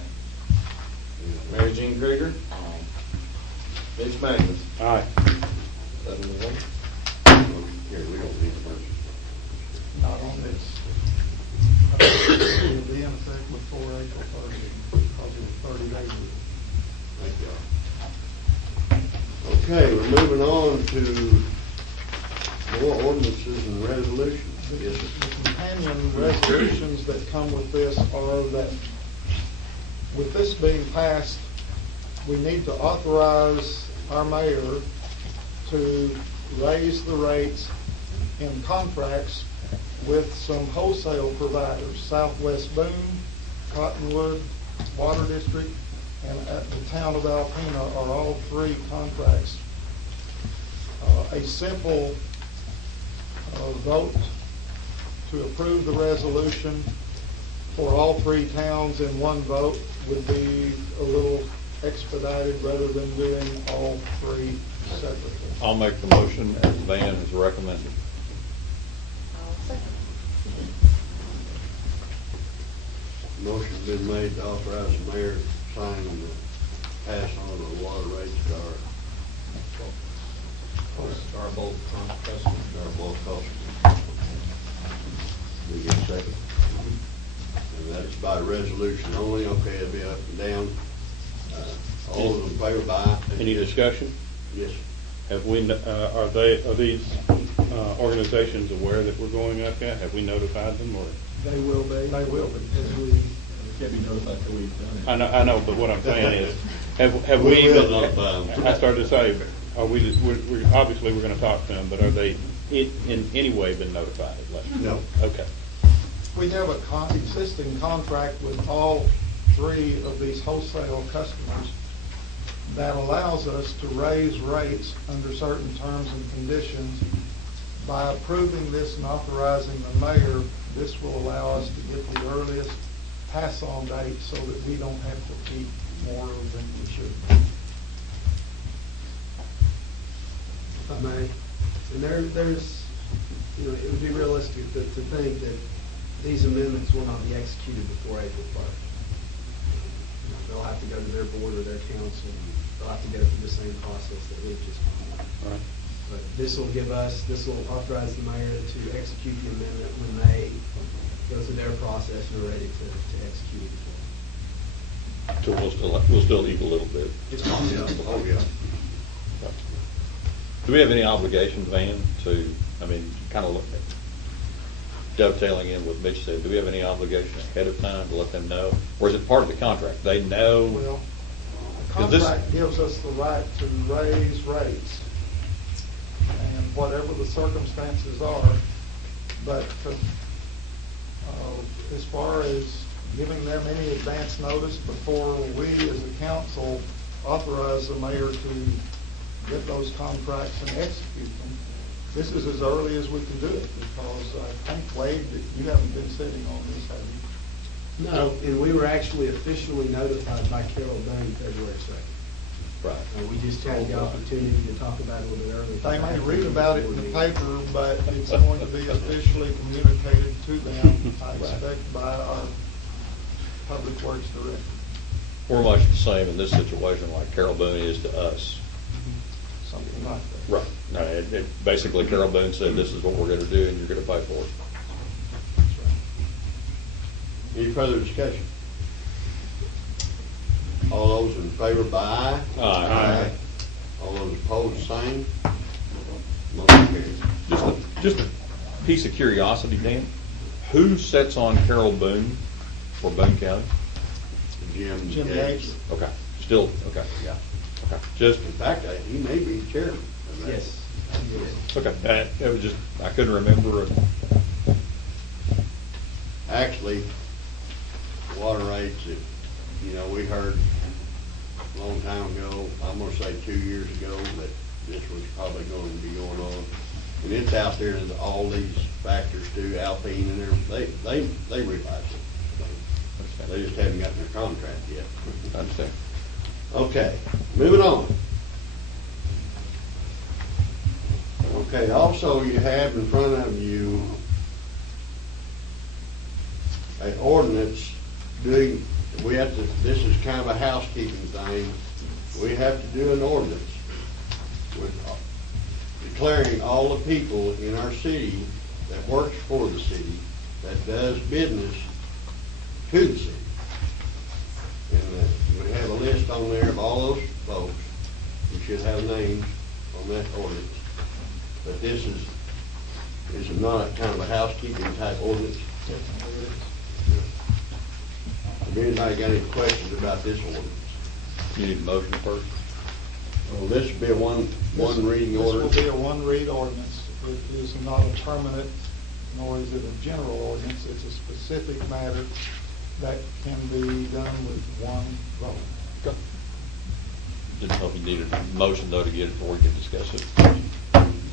Mary Jean Krieger, Aye. Mitch Magnus. Aye. 7-1. Motion carried. We don't need emergency. Not on this. It'll be in effect before April 30, because of the 30 days. Thank you. Okay, we're moving on to more ordinances and resolutions. Yes, sir. The companion resolutions that come with this are that, with this being passed, we need to authorize our mayor to raise the rates in contracts with some wholesale providers, Southwest Boone, Cottonwood, Water District, and at the town of Alpena are all three contracts. A simple vote to approve the resolution for all three towns in one vote would be a little expedited rather than doing all three separately. I'll make the motion as Van has recommended. I'll second. Motion's been made to authorize the mayor to sign on the pass on the water rates to Our both customers. our bulk customers. We get a second. And that's by resolution only. Okay, it'll be up and down. All of them in favor by? Any discussion? Yes. Have we, are these organizations aware that we're going up yet? Have we notified them or? They will be. They will be. As we, Can't be notified till we've done it. I know, but what I'm saying is, have We we will even, notify them. I started to say, are we're obviously we're gonna talk to them, but are they in any way been notified? No. Okay. we have a existing contract with all three of these wholesale customers that allows us to raise rates under certain terms and conditions. By approving this and authorizing the mayor, this will allow us to get the earliest pass-on date so that we don't have to keep more than we should. If I may, and there's, it would be realistic to think that these amendments will not be executed before April 1st. They'll have to go to their board or their council. They'll have to go through the same process that we've just gone through. All right. But this will authorize the mayor to execute the amendment when they go through their process and are ready to execute it. So we'll still eat a little bit. It's possible. Oh, yeah. Do we have any obligation, Van, to, I mean, kind of look at dovetailing in what Mitch said, do we have any obligation ahead of time to let them know? Or is it part of the contract? They know? Well, the 'Cause this- contract gives us the right to raise rates, and whatever the circumstances are, but as far as giving them any advance notice before we as a council authorize the mayor to get those contracts and execute them, this is as early as we can do it, because I think, Wade, that you haven't been sitting on this, have you? No, and we were actually officially notified by Carol Dunn February 2nd. Right. We just had the opportunity to talk about it a little bit earlier. They may read about it in the paper, but it's going to be officially communicated to them, I expect, by our Public Works Director. We're much the same in this situation like Carol Boone is to us. Something like that. Right. No, basically Carol Boone said, this is what we're gonna do and you're gonna pay for it. Any further discussion? All those in favor by aye? Aye. All those opposed, same. Motion carries. Just a piece of curiosity, Dan. Who sits on Carol Boone for Boone County? Jim Yates. Okay, still, okay, yeah. Okay, just, In fact, he may be chairman of that. Yes. okay, it was just, I couldn't remember. Actually, water rates, we heard a long time ago, I'm gonna say 2 years ago, that this was probably going to be going on. And it's out there in all these factors too, Alpine and everything, they realize it. They just haven't gotten their contract yet. I understand. Okay, moving on. Okay, also you have in front of you an ordinance doing, this is kind of a housekeeping thing. We have to do an ordinance with declaring all the people in our city that works for the city, that does business to the city. And we have a list on there of all those folks. We should have names on that ordinance. But this is not kind of a housekeeping type ordinance. Have anybody got any questions about this ordinance? You need a motion first? Well, this would be a one reading ordinance. This will be a one-read ordinance. It is not a permanent, nor is it a general ordinance. It's a specific matter that can be done with one vote. Okay. Didn't know if you needed a motion though to get it before we can discuss it.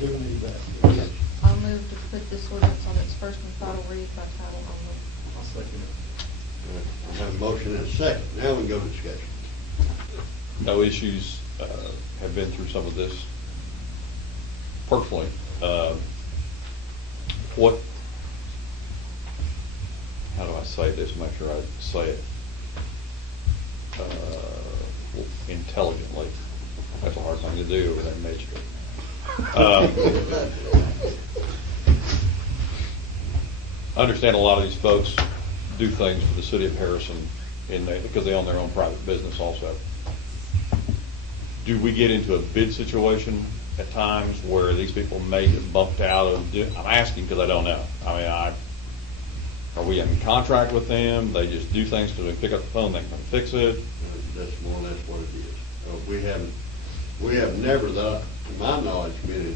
Do need that. Yes. I'll move to put this ordinance on its first and final read by title only. I'll second it. I have a motion and a second. Now we can go to discussion. No issues, have been through some of this personally. How do I say this, make sure I say it intelligently. That's a hard thing to do over there in Michigan. I understand a lot of these folks do things for the city of Harrison because they own their own private business also. Do we get into a bid situation at times where these people may get bumped out of? I'm asking because I don't know. I mean, are we in contract with them? They just do things to pick up the phone, they can fix it. That's more or less what it is. We have never, to my knowledge, been in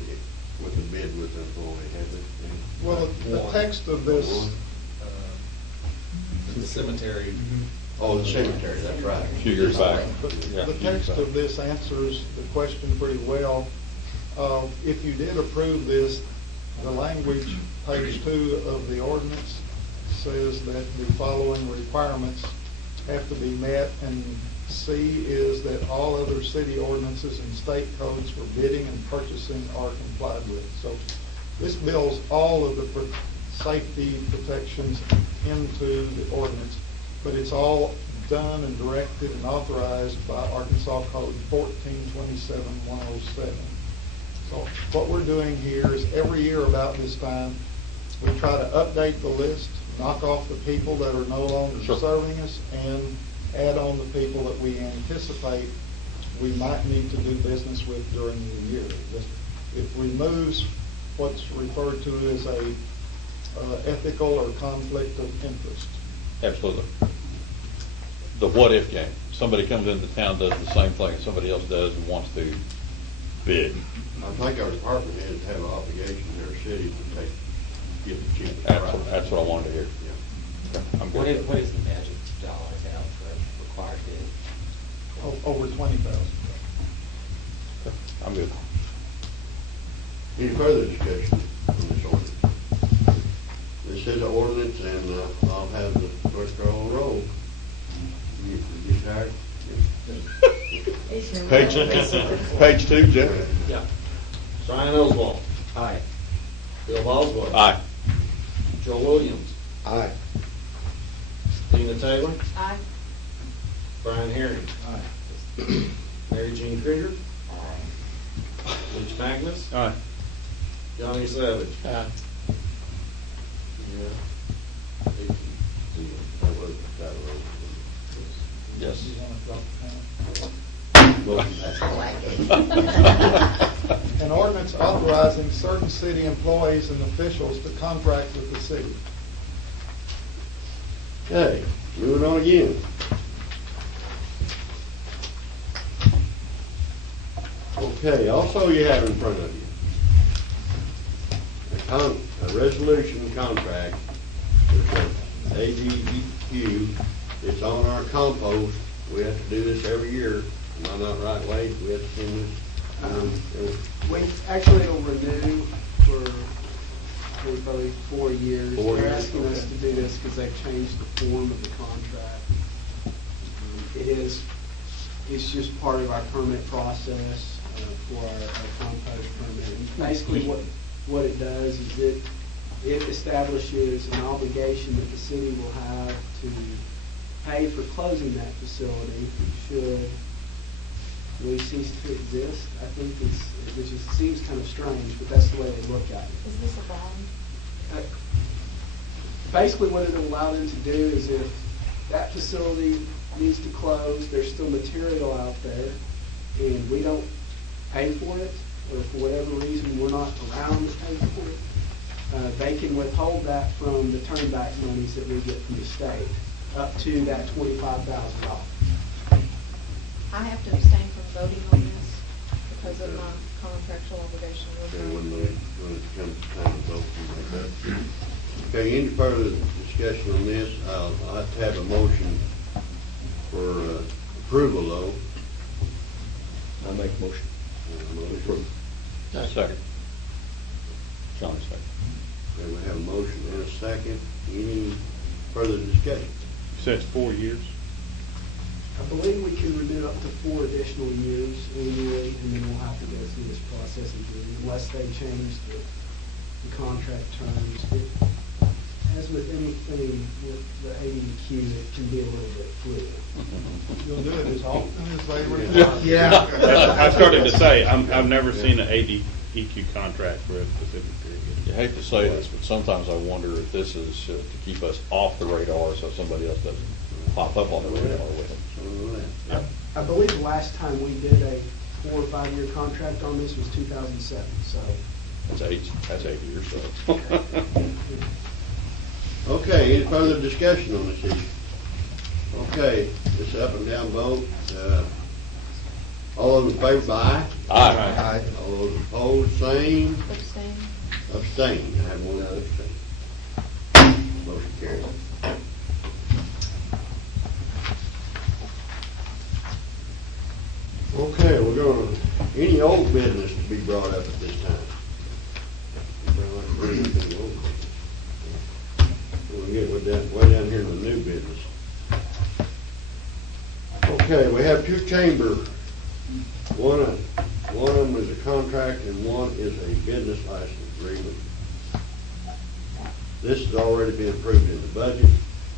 with a bid with them employee, have we? Well, the text of this, The cemetery. Oh, the cemetery, that's right. A few years back. Yeah, the text of this answers the question pretty well. If you did approve this, the language, page 2 of the ordinance, says that the following requirements have to be met, and C is that all other city ordinances and state codes for bidding and purchasing are complied with. So this builds all of the safety protections into the ordinance, but it's all done and directed and authorized by Arkansas Code 1427-107. So what we're doing here is every year about this time, we try to update the list, knock off the people that are no longer serving us, and add on the people that we anticipate we might need to do business with during the year. It removes what's referred to as a ethical or conflict of interest. Absolutely. the what-if game. Somebody comes into town, does the same thing somebody else does and wants to bid. I think our department heads have an obligation in their city to get the cheapest That's, price. that's what I wanted to hear. Yeah. Okay, I'm What good. is, what is the magic dollars out for a required bid? Over 20,000. I'm good. Any further discussion on this ordinance? This is an ordinance, and I'll have the clerk call a roll. You tired? Page 2, Jeff. Yeah. Brian Oswald. Aye. Bill Boswell. Aye. Joe Williams. Aye. Tina Taylor. Aye. Brian Herring. Aye. Mary Jean Krieger. Leach Magnus. Aye. Johnny Savage. Aye. Yes. You wanna drop the pen? An ordinance authorizing certain city employees and officials to contract with the city. Okay, moving on again. Okay, also you have in front of you a resolution contract with the AGQ. It's on our compost. We have to do this every year. Am I not right, Wade? We have to send this. Actually, it'll renew for probably 4 years. 4 They're years, asking us okay. to do this because they've changed the form of the contract. It's just part of our permit process for our compost permit. And basically, what it does is it establishes an obligation that the city will have to pay for closing that facility should we cease to exist. I think which seems kind of strange, but that's the way they look at it. Is this a bond? Basically, what it'll allow them to do is if that facility needs to close, there's still material out there, and we don't pay for it, or for whatever reason we're not around to pay for it, they can withhold that from the turnback monies that we get from the state, up to that $25,000. I have to abstain from voting on this because of my contractual obligation. Okay, when it comes time to vote, we make that. Okay, any further discussion on this? I'll have to have a motion for approval, though. I make a motion. Motion. Second. Johnny second. Okay, we have a motion and a second. Any further discussion? You said it's 4 years? I believe we can renew up to 4 additional years annually, and then we'll have to go through this process again, unless they change the contract terms. As with anything with the ADQ, it can be a little bit fluid. You'll do it as often as they require. Yeah. I started to say, I've never seen an ADEQ contract for a specific period. You hate to say this, but sometimes I wonder if this is to keep us off the radar so somebody else doesn't pop up on the radar with them. I believe the last time we did a 4 or 5 year contract on this was 2007, so. That's 8 years, so. Okay, any further discussion on this issue? Okay, this up and down vote. All those in favor, aye? Aye. All those opposed, same. Abstain? Abstain. I have one abstain. Motion carries. Okay, we're gonna, any old business to be brought up at this time? Anybody like to bring up any old business? We'll get way down here in the new business. Okay, we have 2 chamber. One of them is a contract and one is a business license agreement. This has already been approved in the budget.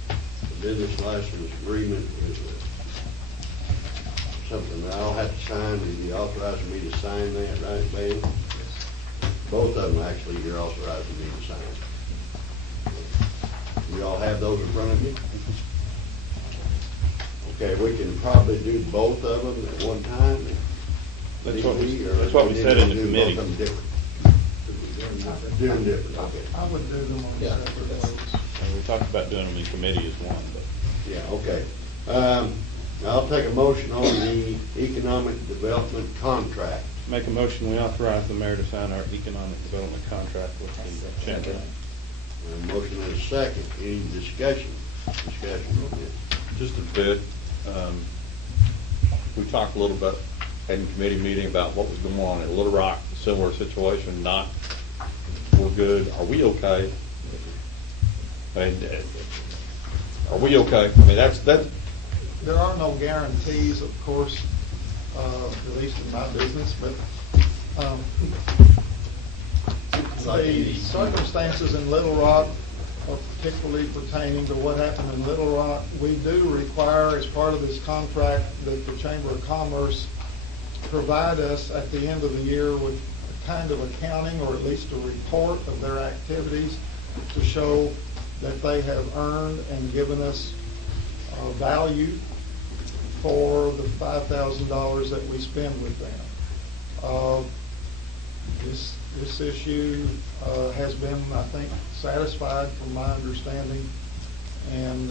The business license agreement is something that I'll have to sign. Will you authorizing me to sign that, right, Ben? Both of them, actually, you're authorizing me to sign. You all have those in front of you? Okay, we can probably do both of them at one time. That's what we said in the committee. Do both of them different. Do them different, okay. I would do them on separate votes. And we talked about doing them in committee as one, but. Yeah, okay. I'll take a motion on the economic development contract. Make a motion, we authorize the mayor to sign our economic development contract with the chamber. A motion and a second. Any discussion? Discussion on this? Just a bit. We talked a little bit in committee meeting about what was going on in Little Rock, similar situation, not, we're good, are we okay? And are we okay? I mean, that's, There are no guarantees, of course, at least in my business, but the circumstances in Little Rock are particularly pertaining to what happened in Little Rock. We do require, as part of this contract, that the Chamber of Commerce provide us at the end of the year with a kind of accounting, or at least a report of their activities to show that they have earned and given us value for the $5,000 that we spend with them. This issue has been, I think, satisfied from my understanding, and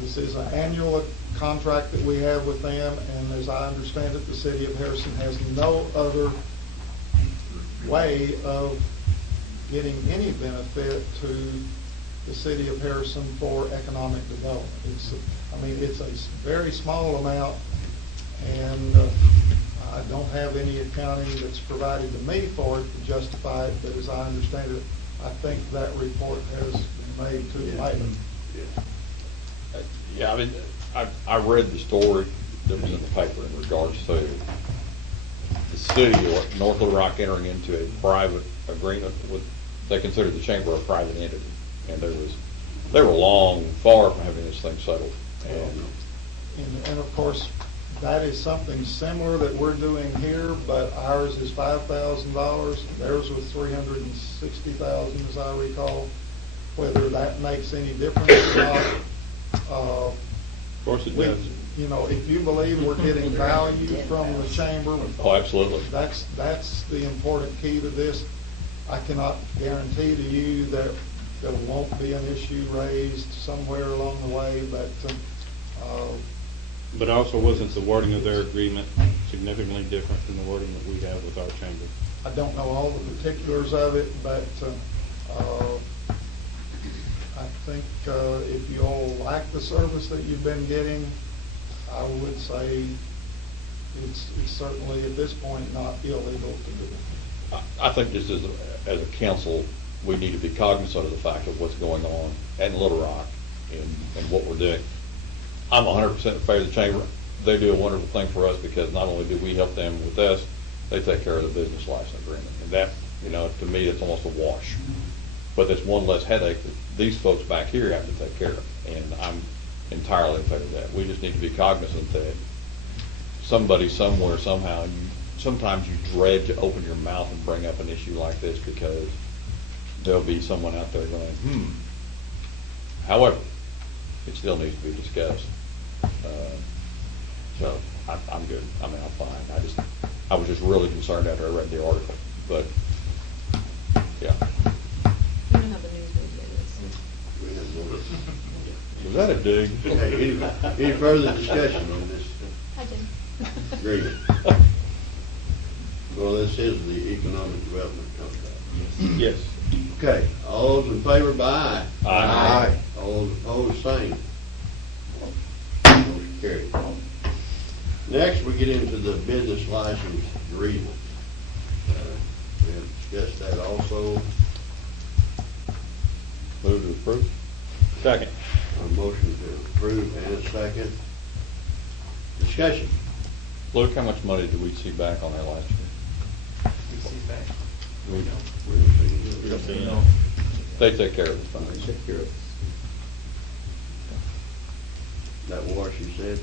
this is an annual contract that we have with them, and as I understand it, the city of Harrison has no other way of getting any benefit to the city of Harrison for economic development. It's a very small amount, and I don't have any accounting that's provided to me for it to justify it, but as I understand it, I think that report has been made to the light. yeah, I mean, I read the story that was in the paper in regards to the city of North Little Rock entering into a private agreement with, they considered the chamber a private entity, and they were long, far from having this thing settled. And of course, that is something similar that we're doing here, but ours is $5,000. Theirs was $360,000, as I recall. Whether that makes any difference or not, Of course it does. You know, if you believe we're getting value from the chamber, Oh, absolutely. That's the important key to this. I cannot guarantee to you that there won't be an issue raised somewhere along the way, But also, wasn't the wording of their agreement significantly different than the wording that we have with our chamber? I don't know all the particulars of it, but I think if you all like the service that you've been getting, I would say it's certainly at this point not illegal to do. I think just as a council, we need to be cognizant of the fact of what's going on in Little Rock and what we're doing. I'm 100% in favor of the chamber. They do a wonderful thing for us because not only do we help them with this, they take care of the business license agreement. And that, you know, to me, it's almost a wash. But there's one less headache that these folks back here have to take care of. And I'm entirely in favor of that. We just need to be cognizant that somebody, somewhere, somehow, sometimes you dread to open your mouth and bring up an issue like this because there'll be someone out there going, However, it still needs to be discussed. So I'm good. I mean, I'm fine. I was just really concerned after I read the article, but yeah. You know how the news media is. Was that a dig? Any further discussion on this I did. agreement? Well, this is the economic development contract. Yes. Okay, all those in favor by aye? Aye. All those opposed, same. Motion carried. Next, we get into the business license agreement. We have discussed that also. Move to approve. Second. A motion to approve and a second. Discussion. Luke, how much money did we see back on that last year? They take care of the funds. That wash you said?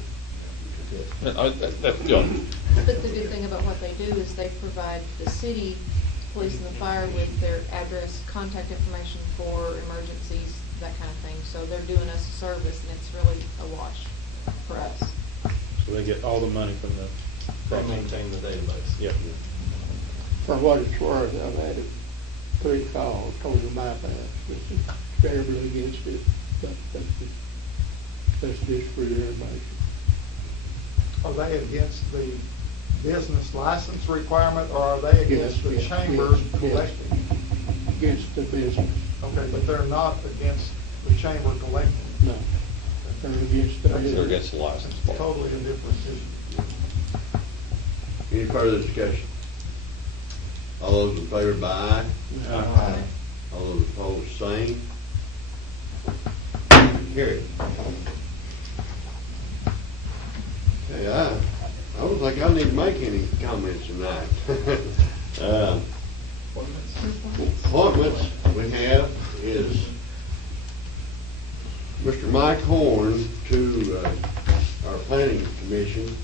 That's good. But the good thing about what they do is they provide the city, police and the fire with their address, contact information for emergencies, that kind of thing. So they're doing us a service and it's really a wash for us. So they get all the money from the. They maintain the database. Yep. For what it's worth, I've had 3 calls, told them my past, which is favorably against it, but That's just for your information. Are they against the business license requirement, or are they against the Yes, chamber yes, yes. collecting? Against the business, Okay, but they're not against the chamber collecting? no. They're against the They're business. against the license It's part. totally a different issue. Any further discussion? All those in favor by aye? Aye. All those opposed, same. Carried. Okay, I don't think I need to make any comments tonight. Appointments we have is Mr. Mike Horn to our planning commission.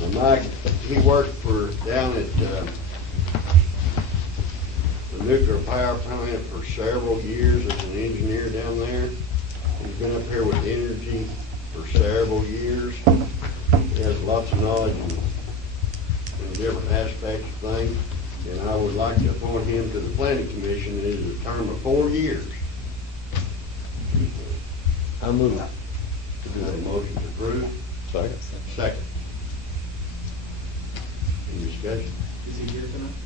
Now, Mike, he worked down at the nuclear power plant for several years as an engineer down there. He's been up here with energy for several years. He has lots of knowledge in different aspects of things, and I would like to appoint him to the planning commission. It is a term of 4 years. I move. Do you have a motion to approve? Second. Second. Any discussion? Is he here tonight?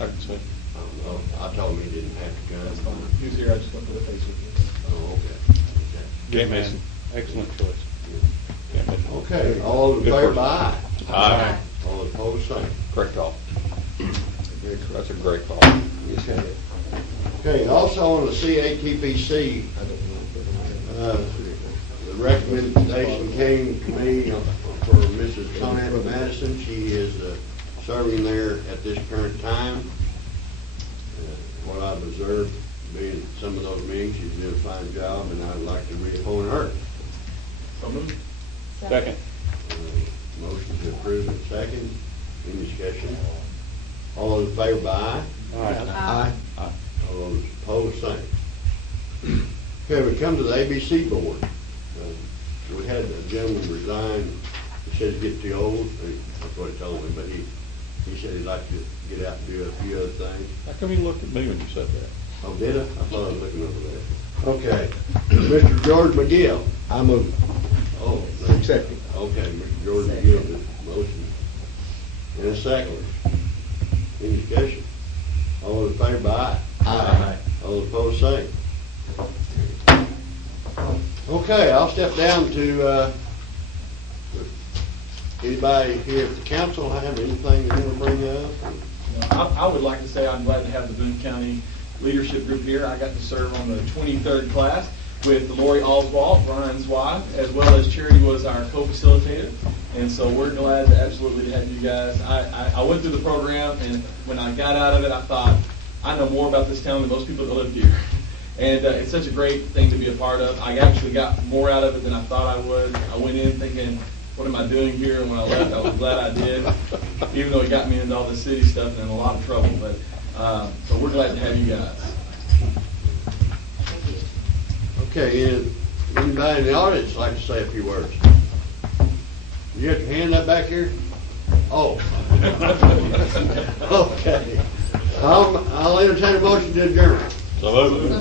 I can see. I don't know. I told him he didn't have to That's come. fine. He was here, I just went to the face with you. Oh, okay. Good man. Excellent choice. Can't miss it. Okay, all in Good favor, person. by aye. Aye. All opposed, same. Great call. That's a great call. Okay, also on the CATPC, the recommendation came to me for Mrs. Conant Madison. She is serving there at this current time. What I've observed, being at some of those meetings, she's doing a fine job, and I'd like to reappoint her. So moved. Second. Motion to approve in second. Any discussion? All those in favor, by aye? Aye. All those opposed, same. Okay, we come to the ABC board. We had a gentleman resign. He said he's getting too old. That's what he told me, but he said he'd like to get out and do a few other things. How come you looked at me when you said that? Oh, did I? I thought I was looking over there. Okay. Mr. George McGill. I move. Oh, accept it. Okay, Mr. George McGill, the motion. And a second. Any discussion? All in favor, by aye? Aye. All opposed, same. Okay, I'll step down to, anybody here at the council have anything they want to bring up? I would like to say I'm glad to have the Boone County leadership group here. I got to serve on the 23rd class with Lori Oswald, Brian's wife, as well as Charity was our co-facilitator. And so we're glad to absolutely have you guys. I went through the program, and when I got out of it, I thought, I know more about this town than most people that live here. And it's such a great thing to be a part of. I actually got more out of it than I thought I would. I went in thinking, what am I doing here? And when I left, I was glad I did, even though it got me into all this city stuff and in a lot of trouble. But so we're glad to have you guys. Okay, and anybody in the audience like to say a few words? You have your hand up back here? Oh. Okay. I'll entertain a motion to adjourn. So moved.